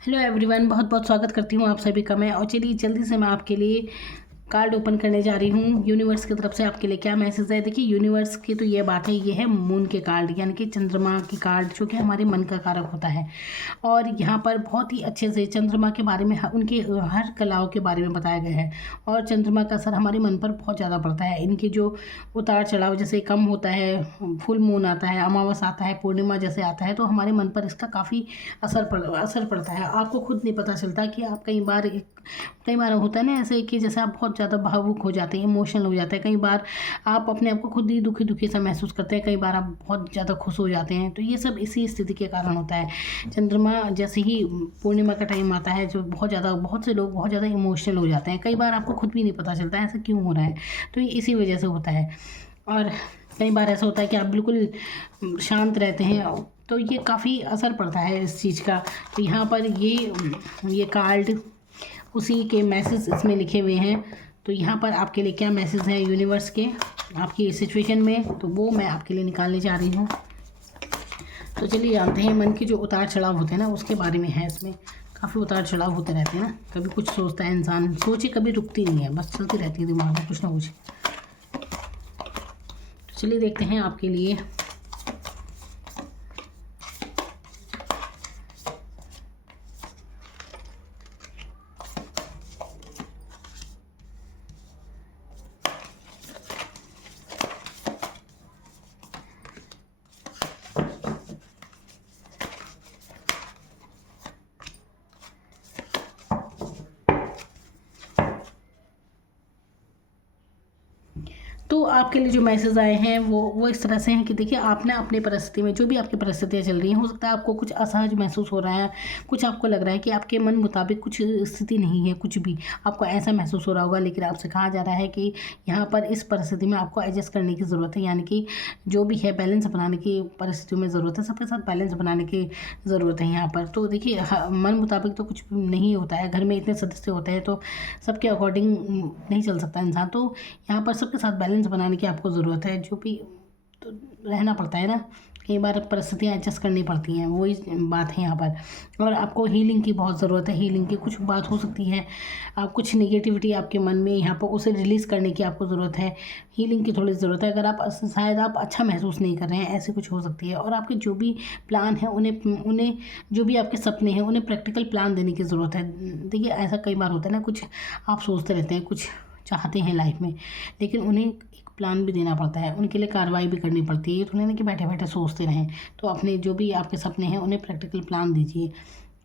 Hello everyone, बहुत बहुत स्वागत करती हूँ आप सभी का मैं। और चलिए जल्दी से मैं आपके लिए कार्ड ओपन करने जा रही हूँ। यूनिवर्स की तरफ से आपके लिए क्या मैसेज है। देखिए, यूनिवर्स की तो ये बात है, ये है मून के कार्ड यानी कि चंद्रमा के कार्ड, जो कि हमारे मन का कारक होता है। और यहाँ पर बहुत ही अच्छे से चंद्रमा के बारे में, उनके हर कलाओं के बारे में बताया गया है। और चंद्रमा का असर हमारे मन पर बहुत ज़्यादा पड़ता है। इनके जो उतार चढ़ाव जैसे कम होता है, फुल मून आता है, अमावस आता है, पूर्णिमा जैसे आता है, तो हमारे मन पर इसका काफ़ी असर पड़ता है। आपको खुद नहीं पता चलता कि आप कई बार होता है ना ऐसे कि जैसे आप बहुत ज़्यादा भावुक हो जाते हैं, इमोशनल हो जाते हैं। कई बार आप अपने आप को खुद ही दुखी दुखी सा महसूस करते हैं। कई बार आप बहुत ज़्यादा खुश हो जाते हैं। तो ये सब इसी स्थिति के कारण होता है। चंद्रमा जैसे ही पूर्णिमा का टाइम आता है, जो बहुत से लोग बहुत ज़्यादा इमोशनल हो जाते हैं। कई बार आपको खुद भी नहीं पता चलता है ऐसा क्यों हो रहा है। तो ये इसी वजह से होता है। और कई बार ऐसा होता है कि आप बिल्कुल शांत रहते हैं, तो ये काफ़ी असर पड़ता है इस चीज़ का। तो यहाँ पर ये कार्ड उसी के मैसेज इसमें लिखे हुए हैं। तो यहाँ पर आपके लिए क्या मैसेज हैं यूनिवर्स के आपकी सिचुएशन में, तो वो मैं आपके लिए निकालने जा रही हूँ। तो चलिए जानते हैं, मन के जो उतार चढ़ाव होते हैं ना, उसके बारे में है। इसमें काफ़ी उतार चढ़ाव होते रहते हैं ना। कभी कुछ सोचता है इंसान, सोचे कभी रुकती नहीं है, बस चलती रहती है दिमाग में कुछ ना कुछ। तो चलिए देखते हैं आपके लिए। तो आपके लिए जो मैसेज आए हैं वो इस तरह से हैं कि देखिए, आप ना अपनी परिस्थिति में, जो भी आपकी परिस्थितियाँ चल रही हैं, हो सकता है आपको कुछ असहज महसूस हो रहा है, कुछ आपको लग रहा है कि आपके मन मुताबिक कुछ स्थिति नहीं है, कुछ भी आपको ऐसा महसूस हो रहा होगा। लेकिन आपसे कहा जा रहा है कि यहाँ पर इस परिस्थिति में आपको एडजस्ट करने की ज़रूरत है, यानी कि जो भी है बैलेंस बनाने की परिस्थितियों में ज़रूरत है, सबके साथ बैलेंस बनाने की ज़रूरत है यहाँ पर। तो देखिए, मन मुताबिक तो कुछ नहीं होता है, घर में इतने सदस्य होते हैं तो सबके अकॉर्डिंग नहीं चल सकता इंसान। तो यहाँ पर सबके साथ बैलेंस बनाने की आपको ज़रूरत है, जो भी तो रहना पड़ता है ना। कई बार परिस्थितियाँ एडजस्ट करनी पड़ती हैं, वही बात है यहाँ पर। और आपको हीलिंग की बहुत ज़रूरत है। हीलिंग की कुछ बात हो सकती है, आप कुछ निगेटिविटी आपके मन में यहाँ पर उसे रिलीज़ करने की आपको ज़रूरत है। हीलिंग की थोड़ी ज़रूरत है। अगर आप शायद आप अच्छा महसूस नहीं कर रहे हैं, ऐसी कुछ हो सकती है। और आपके जो भी प्लान है, उन्हें जो भी आपके सपने हैं, उन्हें प्रैक्टिकल प्लान देने की ज़रूरत है। देखिए, ऐसा कई बार होता है ना, कुछ आप सोचते रहते हैं, कुछ चाहते हैं लाइफ में, लेकिन उन्हें एक प्लान भी देना पड़ता है, उनके लिए कार्रवाई भी करनी पड़ती है। ये तो नहीं कि बैठे बैठे सोचते रहें। तो अपने जो भी आपके सपने हैं, उन्हें प्रैक्टिकल प्लान दीजिए।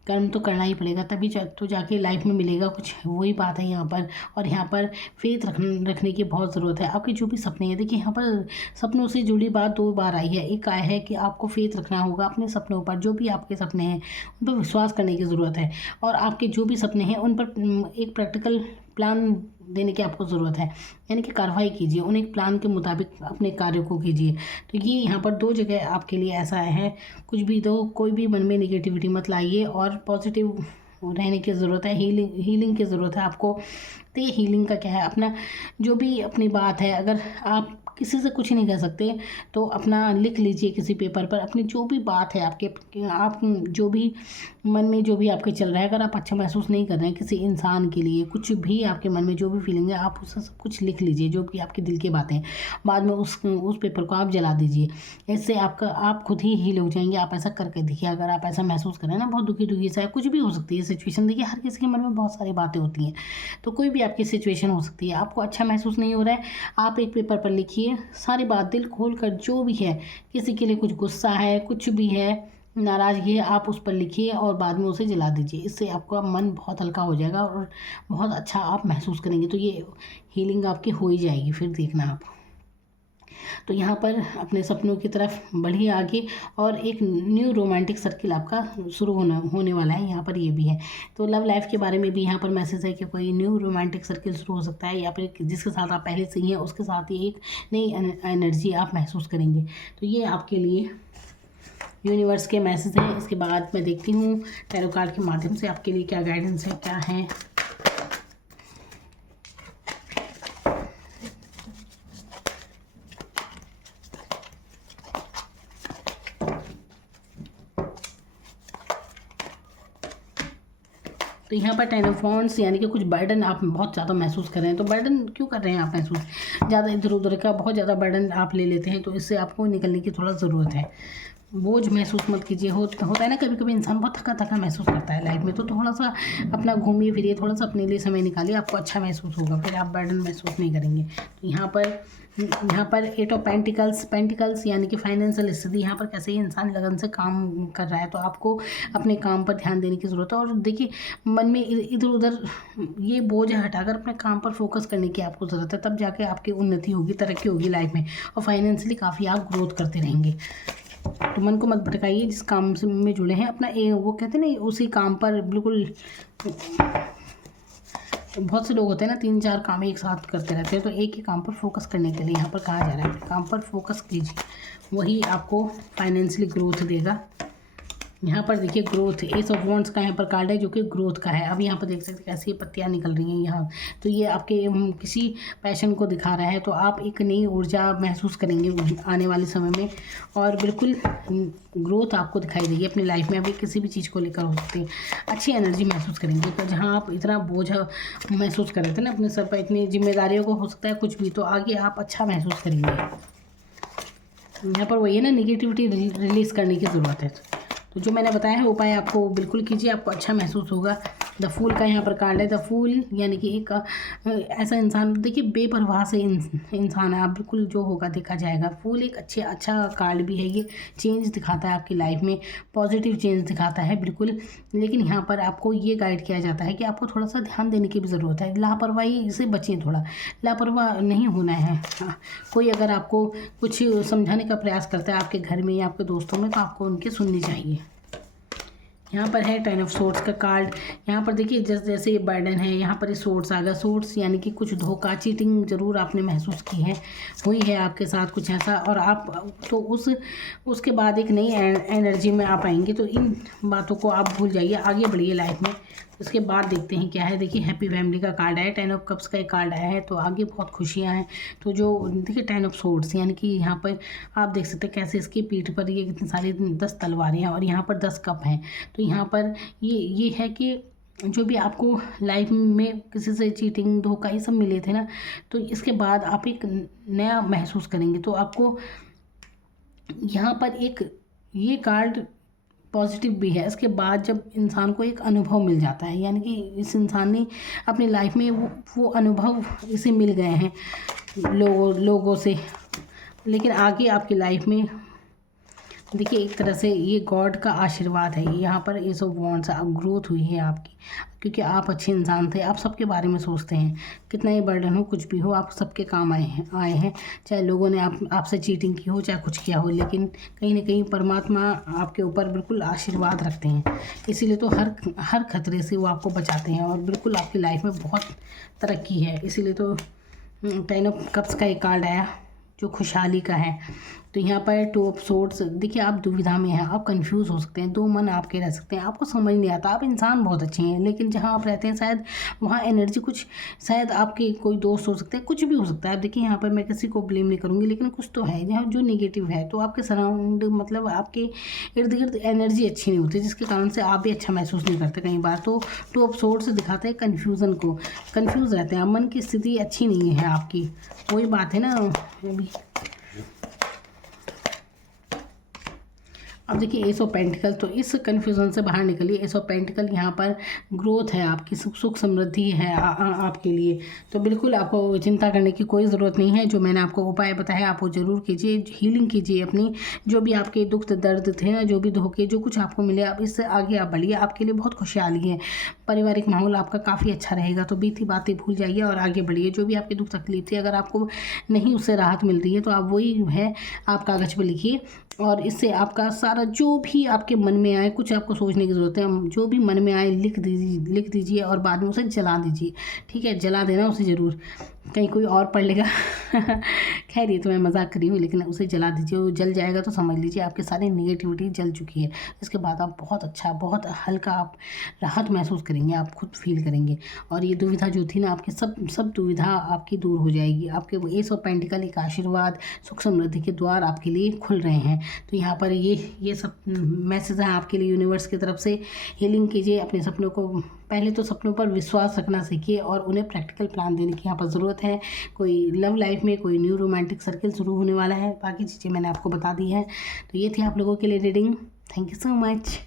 कर्म तो करना ही पड़ेगा, तभी तो जाके लाइफ में मिलेगा कुछ, वही बात है यहाँ पर। और यहाँ पर फेथ रखने की बहुत ज़रूरत है। आपके जो भी सपने हैं, देखिए यहाँ पर सपनों से जुड़ी बात दो बार आई है। एक आया है कि आपको फेथ रखना होगा अपने सपनों पर, जो भी आपके सपने हैं उन पर विश्वास करने की ज़रूरत है। और आपके जो भी सपने हैं उन पर एक प्रैक्टिकल प्लान देने की आपको ज़रूरत है, यानी कि कार्रवाई कीजिए, उन एक प्लान के मुताबिक अपने कार्य को कीजिए। तो ये यहाँ पर दो जगह आपके लिए ऐसा है। कुछ भी दो, कोई भी मन में निगेटिविटी मत लाइए, और पॉजिटिव रहने की ज़रूरत है। हीलिंग की ज़रूरत है आपको। तो ये हीलिंग का क्या है, अपना जो भी अपनी बात है, अगर आप किसी से कुछ नहीं कह सकते तो अपना लिख लीजिए किसी पेपर पर, अपनी जो भी बात है आप जो भी मन में जो भी आपके चल रहा है। अगर आप अच्छा महसूस नहीं कर रहे हैं किसी इंसान के लिए, कुछ भी आपके मन में जो भी फीलिंग है, आप उससे सब कुछ लिख लीजिए, जो भी आपके दिल की बातें। बाद में उस पेपर को आप जला दीजिए। इससे आप खुद ही हील हो जाएंगे। आप ऐसा करके देखिए, अगर आप ऐसा महसूस करें ना, बहुत दुखी दुखी सा, कुछ भी हो सकती है सिचुएशन। देखिए, हर किसी के मन में बहुत सारी बातें होती हैं, तो कोई भी आपकी सिचुएशन हो सकती है। आपको अच्छा महसूस नहीं हो रहा है, आप एक पेपर पर लिखिए सारी बात, दिल खोल कर जो भी है। किसी के लिए कुछ गुस्सा है, कुछ भी है, नाराज़गी है, आप उस पर लिखिए और बाद में उसे जला दीजिए। इससे आपका मन बहुत हल्का हो जाएगा और बहुत अच्छा आप महसूस करेंगे। तो ये हीलिंग आपकी हो ही जाएगी, फिर देखना आप। तो यहाँ पर अपने सपनों की तरफ बढ़िए आगे, और एक न्यू रोमांटिक सर्किल आपका शुरू होने वाला है। यहाँ पर ये भी है। तो लव लाइफ के बारे में भी यहाँ पर मैसेज है कि कोई न्यू रोमांटिक सर्किल शुरू हो सकता है, या फिर जिसके साथ आप पहले से ही हैं उसके साथ ही एक नई एनर्जी आप महसूस करेंगे। तो ये आपके लिए यूनिवर्स के मैसेज हैं। इसके बाद मैं देखती हूँ टैरो कार्ड के माध्यम से आपके लिए क्या गाइडेंस है, क्या है। तो यहाँ पर 10 ऑफ वांड्स यानी कि कुछ बर्डन आप बहुत ज़्यादा महसूस कर रहे हैं। तो बर्डन क्यों कर रहे हैं आप महसूस? ज़्यादा इधर उधर का बहुत ज़्यादा बर्डन आप ले लेते हैं, तो इससे आपको निकलने की थोड़ा ज़रूरत है। बोझ महसूस मत कीजिए। होता है ना, कभी कभी इंसान बहुत थका थका महसूस करता है लाइफ में, तो थोड़ा सा अपना घूमिए फिरिए, थोड़ा सा अपने लिए समय निकालिए, आपको अच्छा महसूस होगा, फिर आप बर्डन महसूस नहीं करेंगे। तो यहाँ पर 8 ऑफ पेंटिकल्स यानी कि फाइनेंशियल स्थिति, यहाँ पर कैसे ही इंसान लगन से काम कर रहा है, तो आपको अपने काम पर ध्यान देने की ज़रूरत है। और देखिए, मन में इधर उधर ये बोझ हटाकर अपने काम पर फोकस करने की आपको ज़रूरत है, तब जाके आपकी उन्नति होगी, तरक्की होगी लाइफ में, और फाइनेंशियली काफ़ी आप ग्रोथ करते रहेंगे। तो मन को मत भटकाइए, जिस काम से में जुड़े हैं अपना वो कहते हैं ना, उसी काम पर बिल्कुल। बहुत से लोग होते हैं ना, 3-4 काम एक साथ करते रहते हैं, तो एक ही काम पर फोकस करने के लिए यहाँ पर कहा जा रहा है, काम पर फोकस कीजिए, वही आपको फाइनेंशियली ग्रोथ देगा। यहाँ पर देखिए ग्रोथ, एस ऑफ वांड्स का यहाँ पर कार्ड है जो कि ग्रोथ का है। अब यहाँ पर देख सकते हैं कैसी पत्तियाँ निकल रही हैं यहाँ, तो ये आपके किसी पैशन को दिखा रहा है, तो आप एक नई ऊर्जा महसूस करेंगे आने वाले समय में, और बिल्कुल ग्रोथ आपको दिखाई देगी अपनी लाइफ में। अभी किसी भी चीज़ को लेकर हो सकती है, अच्छी एनर्जी महसूस करेंगे। तो जहाँ आप इतना बोझ महसूस कर रहे थे ना अपने सर पर, इतनी जिम्मेदारियों को हो सकता है कुछ भी, तो आगे आप अच्छा महसूस करेंगे। यहाँ पर वही है ना, निगेटिविटी रिलीज़ करने की ज़रूरत है। तो जो मैंने बताया है उपाय आपको बिल्कुल कीजिए, आपको अच्छा महसूस होगा। द फूल का यहाँ पर कार्ड है। द फूल यानी कि एक ऐसा इंसान, देखिए बेपरवाह से इंसान है आप, बिल्कुल जो होगा देखा जाएगा। फूल एक अच्छा कार्ड भी है, ये चेंज दिखाता है आपकी लाइफ में, पॉजिटिव चेंज दिखाता है बिल्कुल। लेकिन यहाँ पर आपको ये गाइड किया जाता है कि आपको थोड़ा सा ध्यान देने की भी ज़रूरत है, लापरवाही से बचें, थोड़ा लापरवाह नहीं होना है। कोई अगर आपको कुछ समझाने का प्रयास करता है आपके घर में या आपके दोस्तों में, तो आपको उनके सुननी चाहिए। यहाँ पर है 10 ऑफ सोर्ड्स का कार्ड। यहाँ पर देखिए जैसे ये बर्डन है, यहाँ पर ये सोर्ड्स आ गया। सोर्ड्स यानी कि कुछ धोखा, चीटिंग ज़रूर आपने महसूस की है, हुई है आपके साथ कुछ ऐसा, और आप तो उसके बाद एक नई एनर्जी में आप आएंगे। तो इन बातों को आप भूल जाइए, आगे बढ़िए लाइफ में। उसके बाद देखते हैं क्या है। देखिए हैप्पी फैमिली का कार्ड है, 10 ऑफ कप्स का एक कार्ड आया है, तो आगे बहुत खुशियाँ हैं। तो जो देखिए 10 ऑफ सोर्ड्स यानी कि यहाँ पर आप देख सकते हैं कैसे इसकी पीठ पर ये कितनी सारी 10 तलवारें हैं, और यहाँ पर 10 कप हैं। तो यहाँ पर ये है कि जो भी आपको लाइफ में किसी से चीटिंग, धोखा, ये सब मिले थे ना, तो इसके बाद आप एक नया महसूस करेंगे। तो आपको यहाँ पर एक ये कार्ड पॉजिटिव भी है। इसके बाद जब इंसान को एक अनुभव मिल जाता है, यानी कि इस इंसान ने अपनी लाइफ में वो अनुभव इसे मिल गए हैं लोगों से, लेकिन आगे आपकी लाइफ में देखिए एक तरह से ये गॉड का आशीर्वाद है। यहाँ पर एस ऑफ वांड्स, ग्रोथ हुई है आपकी, क्योंकि आप अच्छे इंसान थे, आप सबके बारे में सोचते हैं, कितना ही बर्डन हो, कुछ भी हो, आप सबके काम आए हैं। चाहे लोगों ने आपसे चीटिंग की हो, चाहे कुछ किया हो, लेकिन कहीं ना कहीं परमात्मा आपके ऊपर बिल्कुल आशीर्वाद रखते हैं। इसीलिए तो हर खतरे से वो आपको बचाते हैं, और बिल्कुल आपकी लाइफ में बहुत तरक्की है। इसीलिए तो 10 ऑफ कप्स का एक कार्ड आया जो खुशहाली का है। तो यहाँ पर 2 ऑफ सोर्ड्स, देखिए आप दुविधा में हैं, आप कंफ्यूज हो सकते हैं, दो मन आपके रह सकते हैं, आपको समझ नहीं आता। आप इंसान बहुत अच्छे हैं, लेकिन जहाँ आप रहते हैं शायद वहाँ एनर्जी कुछ, शायद आपके कोई दोस्त हो सकते हैं, कुछ भी हो सकता है। अब देखिए यहाँ पर मैं किसी को ब्लेम नहीं करूँगी, लेकिन कुछ तो है जहाँ जो नेगेटिव है। तो आपके सराउंड मतलब आपके इर्द गिर्द एनर्जी अच्छी नहीं होती, जिसके कारण से आप भी अच्छा महसूस नहीं करते कई बार। तो 2 ऑफ सोर्ड्स दिखाते हैं कन्फ्यूज़न को, कन्फ्यूज़ रहते हैं, मन की स्थिति अच्छी नहीं है आपकी, वही बात है ना अभी। अब देखिए एस ऑफ पेंटिकल, तो इस कन्फ्यूज़न से बाहर निकलिए। एस ऑफ पेंटिकल यहाँ पर ग्रोथ है आपकी, सुख समृद्धि है आपके लिए। तो बिल्कुल आपको चिंता करने की कोई ज़रूरत नहीं है। जो मैंने आपको उपाय बताया आप वो ज़रूर कीजिए, हीलिंग कीजिए अपनी, जो भी आपके दुख दर्द थे ना, जो भी धोखे, जो कुछ आपको मिले, आप इससे आगे आप बढ़िए, आपके लिए बहुत खुशहाली है। पारिवारिक माहौल आपका काफ़ी अच्छा रहेगा। तो बीती बातें भूल जाइए और आगे बढ़िए। जो भी आपकी दुख तकलीफ थी, अगर आपको नहीं उससे राहत मिल रही है, तो आप वही है आप कागज़ पर लिखिए, और इससे आपका सारा जो भी आपके मन में आए, कुछ आपको सोचने की ज़रूरत है, जो भी मन में आए लिख दीजिए, और बाद में उसे जला दीजिए। ठीक है, जला देना उसे ज़रूर। कहीं कोई और पढ़ लेगा। खैर ये तो मैं मजाक कर रही हूँ, लेकिन उसे जला दीजिए, वो जल जाएगा तो समझ लीजिए आपकी सारी नेगेटिविटी जल चुकी है। इसके बाद आप बहुत अच्छा, बहुत हल्का, आप राहत महसूस करेंगे, आप खुद फील करेंगे। और ये दुविधा जो थी ना आपकी, सब दुविधा आपकी दूर हो जाएगी। आपके वो एस ऑफ पेंटिकल एक आशीर्वाद, सुख समृद्धि के द्वार आपके लिए खुल रहे हैं। तो यहाँ पर ये सब मैसेज हैं आपके लिए यूनिवर्स की तरफ से। हीलिंग कीजिए अपने सपनों को, पहले तो सपनों पर विश्वास रखना सीखिए और उन्हें प्रैक्टिकल प्लान देने की यहाँ पर ज़रूरत है। कोई लव लाइफ में कोई न्यू रोमांटिक सर्किल शुरू होने वाला है, बाकी चीज़ें मैंने आपको बता दी हैं। तो ये थी आप लोगों के लिए reading. Thank you so much.